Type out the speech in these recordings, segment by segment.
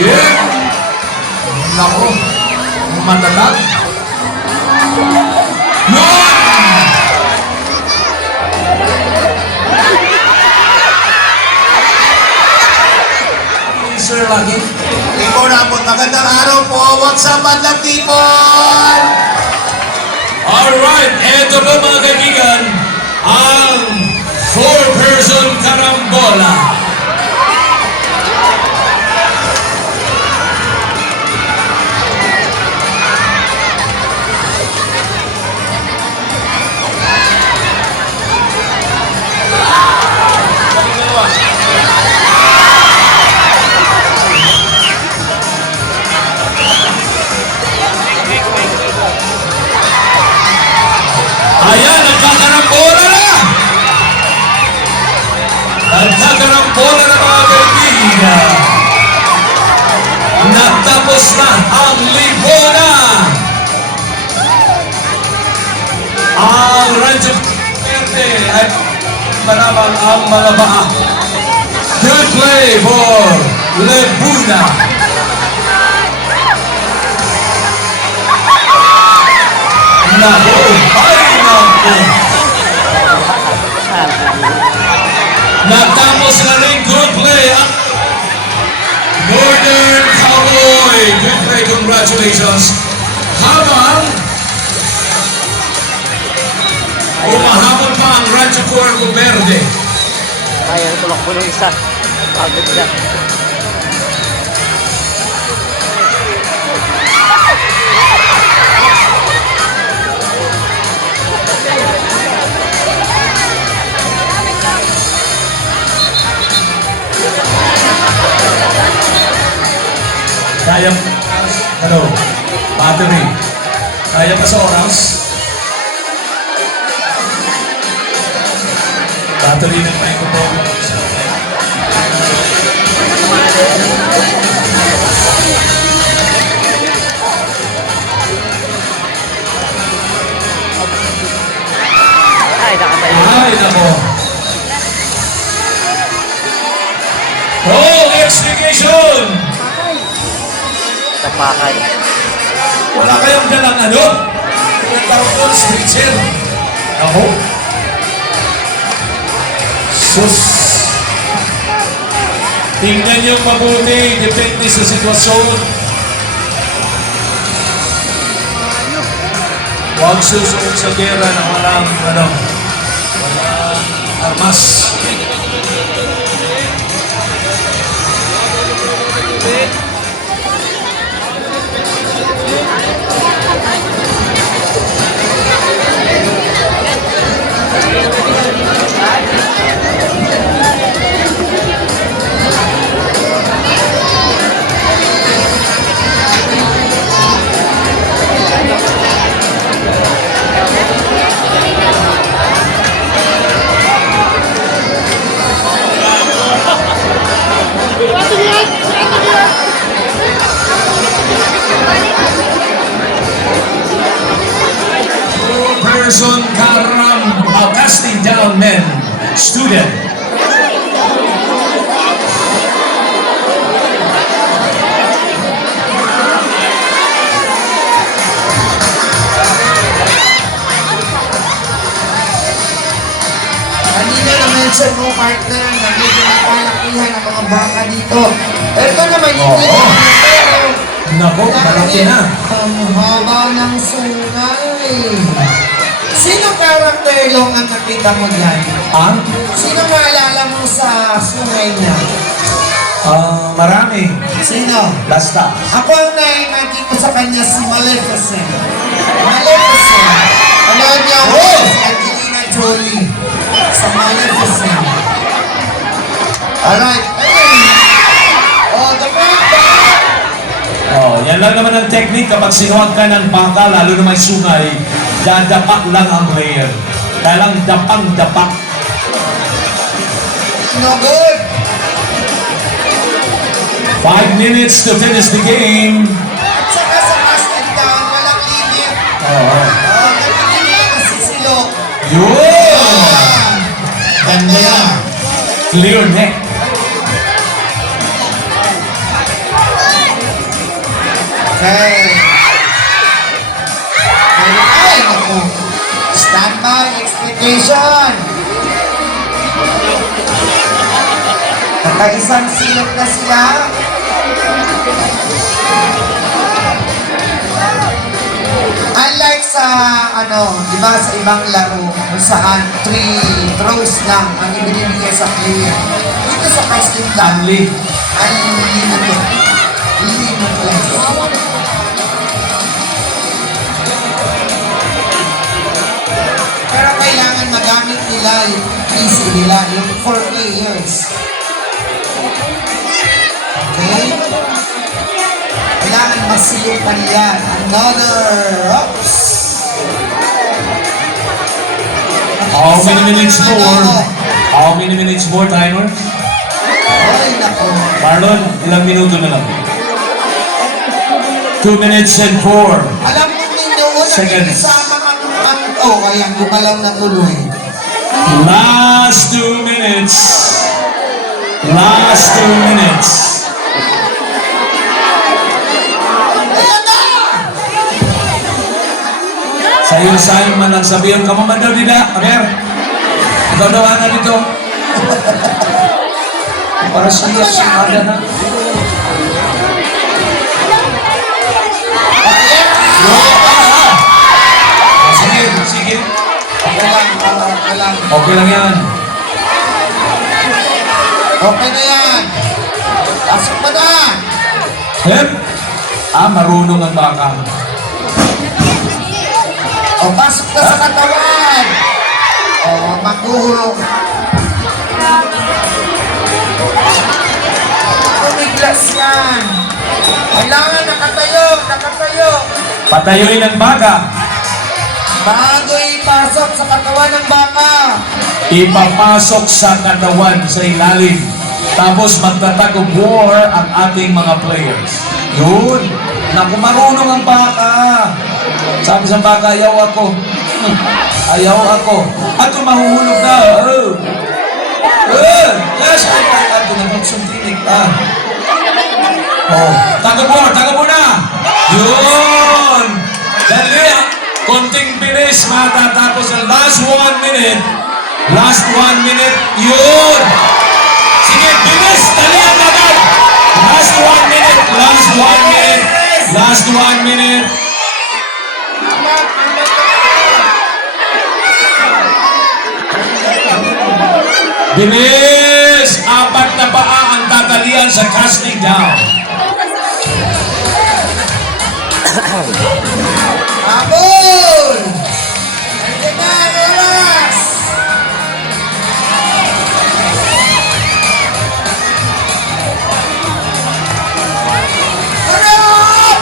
Yeah! Nako, matatag. Yun! Sir lagi. People Rapon, magandang araw po. What's up, Madlang People? Alright, eto po mga kaibigan, ang 4-person karambola. Ayan, nagkakarambola na! Nagkakarambola na mga kaibigan. Natapos na ang libona. Ang Rancho Verde ay manamang ang mga baa. Good play for Lebuna. Nako, ay nako. Natapos na rin good play ang Northern Cowboy. Good play, congratulations. Habang umahabol pa ang Rancho Cuervo Verde. Kaya tulak mo ng isa. Pagod siya. Kaya, hello, battery. Kaya pa sa oras? Battery ng microphone. Ay, nakatayo. Ay, nako. Oh, explication! Napakay. Wala kayong dalang ano? Nagkaroon stretcher. Ako? Sus. Tingnan niyo mabuti, depende sa sitwasyon. Huwag susuot sa gera na walang armas. Person Karam, casting down men, student. Kanina na-mention mo, partner, na medyo nakalakihan ang mga baka dito. Ito naman, hindi Oo. na pero Nako, malaki na. ang haba ng sungay. Sino karakter yung ang nakita mo dyan? Ah? Sino maalala mo sa sungay niya? Marami. Sino? Basta. Ako ang na-imagine ko sa kanya si Maleficent. Maleficent. Panood niyo ako Oh! si Angelina Jolie sa Maleficent. Alright. Oh, the first back. Oh, yan lang naman ang technique kapag sinuwag ka ng baka, lalo na may sungay, dadapak lang ang player. Dalang dapang-dapak. No good. 5 minutes to finish the game. At saka sa casting down, walang limit. Oh. Nagpipili kasi silo. Yun! Ganda yan. Clear neck. Okay. Ay, naku. Standby, expectation. Nakaisang silip na sila. Unlike sa, di ba sa ibang laro, kung saan 3 throws lang ang ibinibigay sa player. Dito sa casting Stanley. unlimited. Limitless. Pero kailangan magamit nila yung PC nila, yung 4 players. Okay? Kailangan masiyupan yan. Another. Oops. How many minutes more? How many minutes more, timer? Ay, nako. Marlon, ilang minuto na lang? 2 minutes and 4. Alam mo ninyo, Seconds. nakikisama ang ayan, gumalaw na tuloy. Last 2 minutes. Last 2 minutes. Ayan na! Sa'yo, Simon, ang sabihin ka mo man daw nila. Aber, ikaw daw na dito. Para siya ada na. Sige, sige. Okay lang, okay lang. Okay lang yan. Okay na yan. Pasok mo na. Hep. Marunong ang baka. O, pasok na sa katawan. O, maghuhulog. Tumiglas yan. Kailangan nakatayo, nakatayo. Patayuin ang baka. Bago ipasok sa katawan ng baka. Ipapasok sa katawan sa ilalim. Tapos magtatag of war ang ating mga players. Yun. Naku, marunong ang baka. Sabi sa baka, ayaw ako. Ayaw ako. At mahuhulog na. Yes, ay, nagpagsuntinig pa. Oh, taga mo na. Yun. Dali, konting bilis, matatapos ang last 1 minute. Last 1 minute. Yun. Sige, bilis. Dali ang agad. Last 1 minute. Last 1 minute. Last 1 minute. Bilis! 4 na paa ang tatalian sa casting down. Abol! Hindi na, relax! Harap!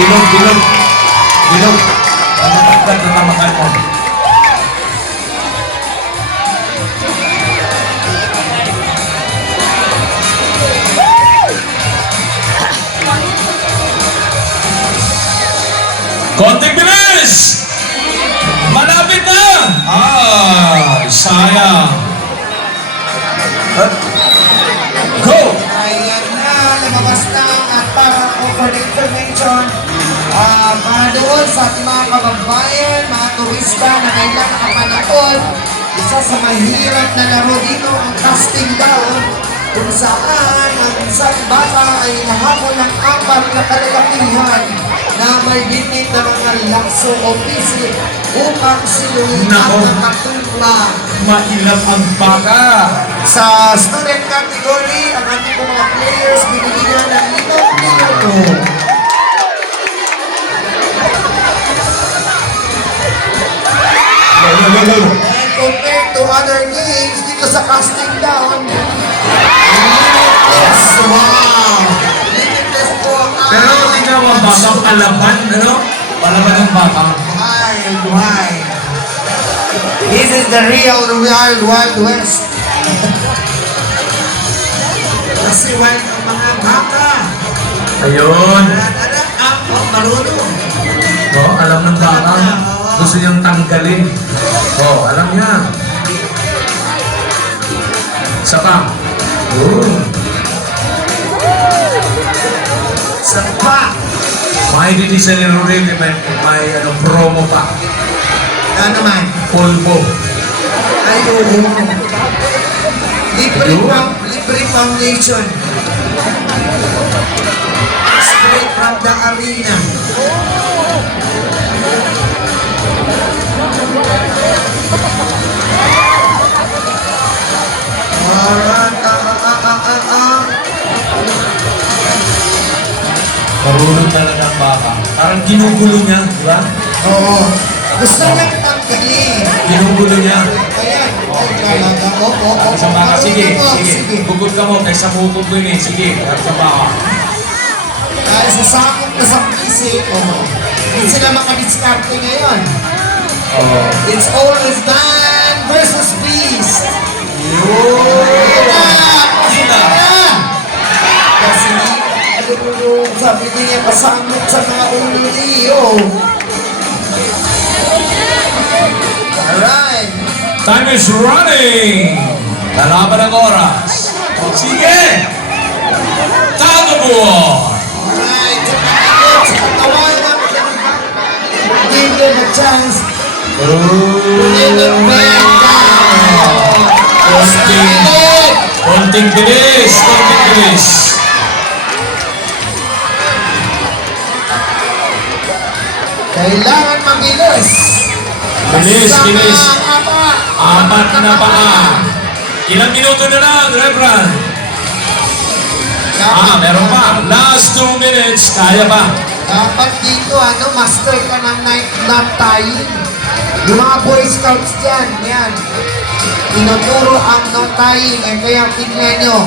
Bilog. Ang matagdag na tamakan mo. Konting bilis! Malapit na! Sayang. Go! Ayan na, lumabas na at para for the information, para doon sa ating mga kababayan, mga turista na kailang nakapanood, isa sa mahirap na laro dito ang casting down, kung saan ang isang bata ay nahabol ng 4 na kalalakihan na may binit na mga lakso o pisik upang siluhin Nako. ang nakatungla. Mailang ang baka. Sa student category, ang ating mga players binibigyan ng 5 minuto. And compared to other games, dito sa casting down, limitless. Wow! Limitless po ang Pero tingnan mo, bakang alaban, ano? Palaban ng baka. Buhay. This is the real Wild West. Kasi wild ang mga baka. Ayun. Marunong. Alam ng baka. Gusto niyang tanggalin. Alam niya. Isa pa. Sa pa. May dinisan ni Rudy, may ano, promo pa. Ano naman? Polvo. Ay, oo. Libre foundation. Straight from the arena. Alright, Marunong talaga ang baka. Parang ginugulo niya, di ba? Oo. Gusto niyang tanggalin. Ginugulo niya. Ayan. Ay, talaga. Oo. Sa baka, sige, Marunong ako. sige. Bukod ka mo, kaysa bukod ko yun eh. Sige, sa baka. Dahil sa sakop na sa PC, hindi sila makadiskarte ngayon. Oh. It's always Dan versus Peace. Kasi sabi niya pasamot sa mga ulo niyo. Alright. Time is running! Lalaban ang oras. Sige! Tagabuo! Alright. Katawan na. Give them a chance. Give them back down. Konting bilis! Konting bilis! Kailangan mabilis. Bilis, Basta bilis. ang Apat na paa. Ilang minuto na lang, Reverend? Meron pa. Last 2 minutes. Kaya pa. Dapat dito, master ka ng night lap tying. Yung mga Boy Scouts dyan, yan. Tinuturo ang no tying, kaya tingnan nyo.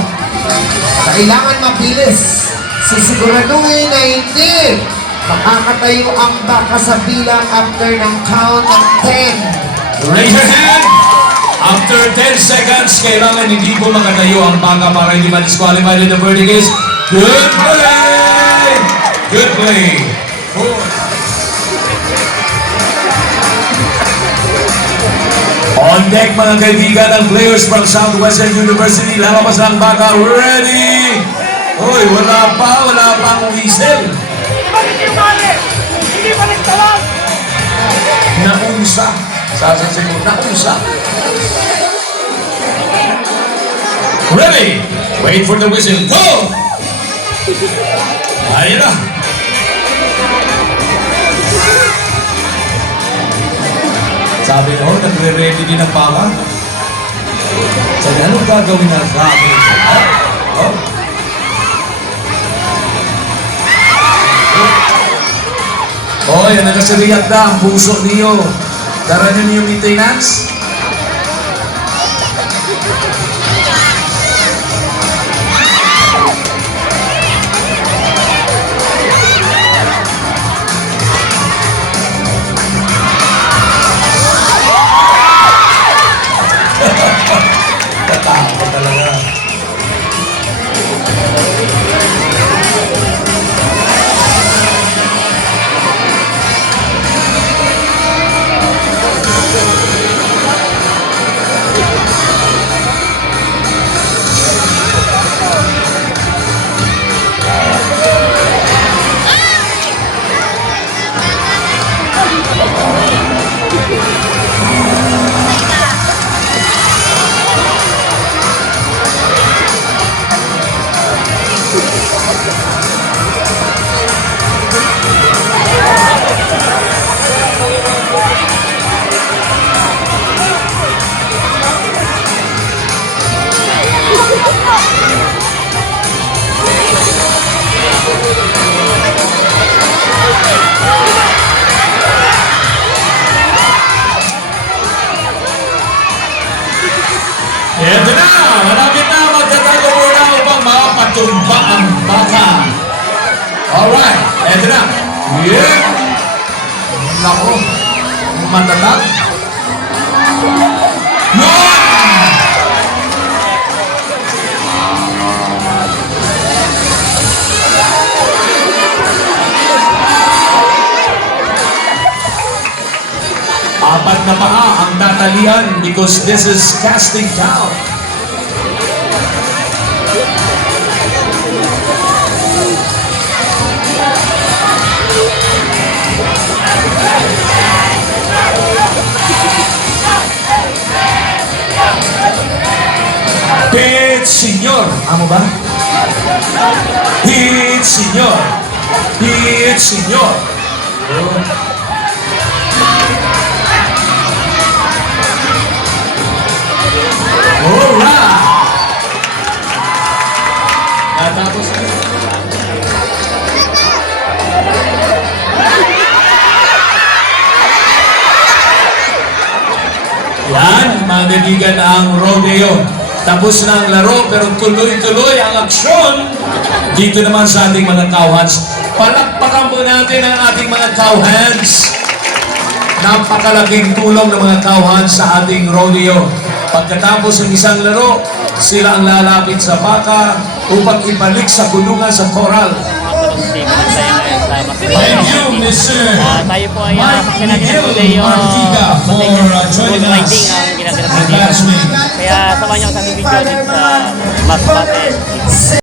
Kailangan mabilis. Sisiguraduhin na hindi makakatayo ang baka sa bilang after ng count ng 10. Raise your hand. After 10 seconds, kailangan hindi po makatayo ang baka para hindi ma-disqualified in the verdict is good play! Good play. On deck mga kaibigan ng players from Southwestern University. Lalabas ang baka. Ready? Uy, wala pa ang whistle. Bakit yung mali? Hindi balik tawag! Naunsa. Sasasin mo, naunsa. Ready? Wait for the whistle. Go! Ayun na. Sabi ko, nagre-ready din ang baka. Sabi, anong gagawin ng baka? Oh. Oh, yan nakasariyak na ang puso niyo. Dara niyo yung maintenance? Tatakot talaga. Ito na! Malapit na magtatago muna upang mapatumba ang baka. Alright, ito na. Yeah! Nako, matatag. Yun! Apat na paa ang tatalian because this is casting down. Amo ba? Hit, senyor. Hit, senyor. Alright! Natapos na. Yan, mga kaibigan, ang rodeo. Tapos na ang laro, pero tuloy-tuloy ang aksyon dito naman sa ating mga cowhands. Palakpakan po natin ang ating mga cowhands. Napakalaking tulong ng mga cowhands sa ating rodeo. Pagkatapos ng isang laro, sila ang lalapit sa baka upang ibalik sa kulungan sa koral. Thank you, Mr. Tayo po ay pakinagin Miguel po yung Martiga for joining us. riding ang ginagawa And natin. that's me. Kaya samahan niyo ang ating video dito sa Masbate.